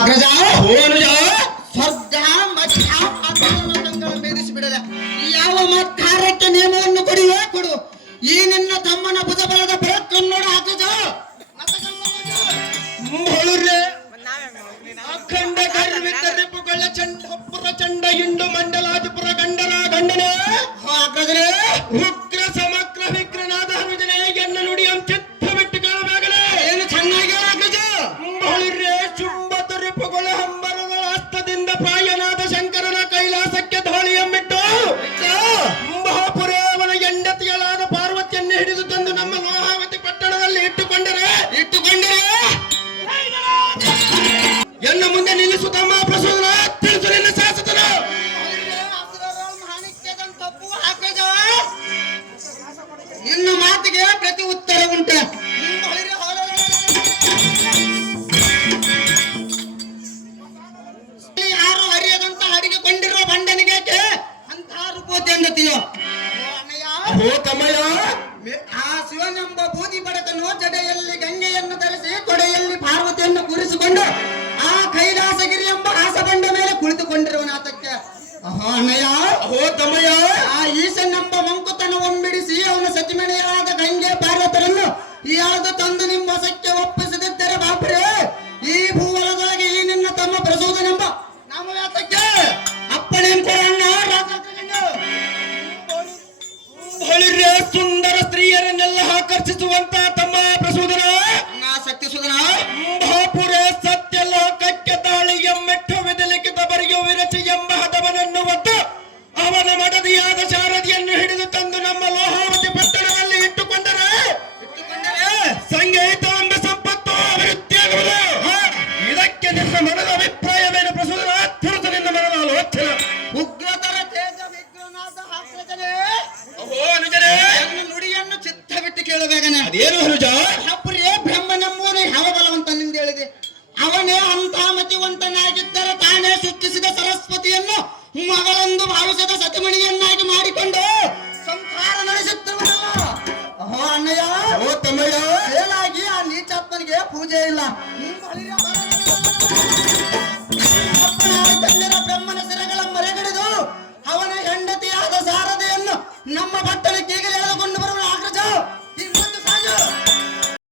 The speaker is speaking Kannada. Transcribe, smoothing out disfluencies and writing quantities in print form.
ಅಗ್ರಜ ಅನುಜ ಸ್ವರ್ಗ ಮಧ್ಯ ಭೇದಿಸಿ ಬಿಡದ ಯಾವ ಮತ್ತಾರಕ್ಕೆ ನಿಯಮವನ್ನು ಕೊಡಿಯೇ ಕೊಡು. ಈ ನಿನ್ನ ತಮ್ಮನ ಭುಜಬಲದ ಪರಕ್ಕನ್ನೋಡ ಅಗ್ರಜ ಅಖಂಡ ಗರ್ವಿತ ರಿಪುಗಳ ಚಂಡಪುರ ಚಂಡ ಹಿಂಡು ಮಂಡಲಾಧಿಪುರ ಗಂಡನ ಗಂಡನ ಅಗ್ರಜರೇ ಉಗ್ರ ಸಮಗ್ರ ವಿಗ್ರನಾದ ಹನುಜನೇ ಎನ್ನ ನುಡಿ ಚಿತ್ತ ಬಿಟ್ಟು ಕಾಣಬೇಕಲೇ ಏನು ಚೆನ್ನಾಗಿ ಅಗ್ರಜ ಬಳಿರ್ರೆ ಚುಂಬತ ರಿಪುಗಳ ಹಂಬರಗಳ ಹಸ್ತದಿಂದ ಪ್ರಾಯನಾದ ಶಂಕರನ ಕೈಲಾಸಕ್ಕೆ ಧೋಳಿಯಮ್ಮಿಟ್ಟು ಮಹಾಪುರೇವನ ಹೆಂಡತಿಗಳಾದ ಪಾರ್ವತಿಯನ್ನು ಹಿಡಿದು ತಂದು ನಮ್ಮ ಲೋಹಾವತಿ ಪಟ್ಟಣದಲ್ಲಿ ಇಟ್ಟುಕೊಂಡರೆ ಎನ್ನ ಮುಂದೆ ನಿಲ್ಲಿಸುತ್ತಮ್ಮ ಪ್ರಸೋದನ ತಿಳಿಸು ನಿನ್ನ ಶಾಸಕರು ನಿನ್ನ ಮಾತಿಗೆ ಪ್ರತಿ ಉತ್ತರ ಉಂಟು. ಯಾರು ಅರಿಯದಂತ ಅಡಿಗೆಕೊಂಡಿರೋ ಬಂಡನಿಗೆ ಅಂತ ರೂಪೋತಿ ಅಂದತೀಯೋ ಓ ತಮ್ಮಯ್ಯ ಆ ಶಿವನೆಂಬ ಬೂದಿ ಬಡಕನು ಜಡೆಯಲ್ಲಿ ಗಂಗೆಯನ್ನು ಧರಿಸಿ ಕೊಡೆಯಲ್ಲಿ ಪಾರ್ವತಿಯನ್ನು ಕೂರಿಸಿಕೊಂಡು ಆ ಕೈಲಾಸಗಿರಿ ಎಂಬ ಹಾಸಬಂಡ ಮೇಲೆ ಕುಳಿತುಕೊಂಡಿರುವನಾತಕ್ಕೆ ಅಣ್ಣಯ್ಯ ಓ ತಮ್ಮಯ್ಯ ಆ ಈಶನೆಂಬ ಮಂಕುತನವೊಂಬಿಡಿಸಿ ಅವನ ಸತಿಮಣಿಯಾದ ಗಂಗೆ ಪಾರ್ವತರನ್ನು ಯಾವುದು ತಂದು ನಿಮ್ಮ ವಶಕ್ಕೆ ಒಪ್ಪಿಸದಿದ್ದರೆ ಬಾಪರೇ ಈ ಭೂವಲದೊಳಗೆ ಈ ನಿನ್ನ ತಮ್ಮ ಪ್ರಸೂದನೆಂಬ ನಾಮವ್ಯಾತಕ್ಕೆ ಅಪ್ಪಣೆ ಕೊಡಣ್ಣ ಬಳಿರ್ರೆ ಸುಂದರ ಸ್ತ್ರೀಯರನ್ನೆಲ್ಲ ಆಕರ್ಷಿಸುವಂತ ತಮ್ಮ ಪ್ರಸೂದನ ಶಕ್ತಿ ಸುಧನ ಮಹಾಪುರೇ ಸತ್ಯ ಲೋಕಕ್ಕೆ ತಾಳಿಗೆ ಮೆಟ್ಟು ವಿದಲಿಖಿತ ಬರೆಯು ವಿರಚಿ ಎಂಬ ಹದವನನ್ನು ಒತ್ತು ಅವನ ಮಡದಿಯಾದ ಶಾರದಿಯನ್ನು ಹಿಡಿದು ತಂದು ನಮ್ಮ ಲೋಹಾವತಿ ಪಟ್ಟಣದಲ್ಲಿ ಇಟ್ಟುಕೊಂಡರೆ ಸಂಗೀತ ಎಂಬ ಸಂಪತ್ತು ಅಭಿವೃದ್ಧಿಯಾಗುವುದು. ಇದಕ್ಕೆ ನಿನ್ನ ಮನದ ಅಭಿಪ್ರಾಯವೇನು ಪ್ರಸೂದನ ತಿಳಿದು ನಿನ್ನ ಮನದ ಆಲೋಚನ ಉಗ್ರತರ ತೇಜ ವಿಗ್ರಹನಾದ ಹಾಸ್ಯಜನೇ ಓ ಅನುಜನೇ ನನ್ನ ನುಡಿಯನ್ನು ಚಿತ್ತ ಬಿಟ್ಟು ಕೇಳಬೇಕನೆ ಅದೇನು ಅನುಜ ಅಪ್ಪರೇ ಬ್ರಹ್ಮನೆಂಬುವನೇ ಯಾವ ಬಲವಂತನಿಂದ ಹೇಳಿದೆ. ಅವನೇ ಅಂತ ಮತಿವಂತನಾಗಿದ್ದರೆ ತಾನೇ ಸೃಷ್ಟಿಸಿದ ಸರಸ್ವತಿಯನ್ನು ಮಗಳೆಂದು ಭಾವಿಸದ ಸತಿಮಣಿಯನ್ನಾಗಿ ಮಾಡಿಕೊಂಡು ಸಂಸಾರ ನಡೆಸುತ್ತಿರುವನಲ್ಲ. ಅಣ್ಣಯ್ಯ ಓ ತಮ್ಮಯ್ಯ ಮೇಲಾಗಿ ಆ ನೀಚಾತ್ಮನಿಗೆ ಪೂಜೆ ಇಲ್ಲ.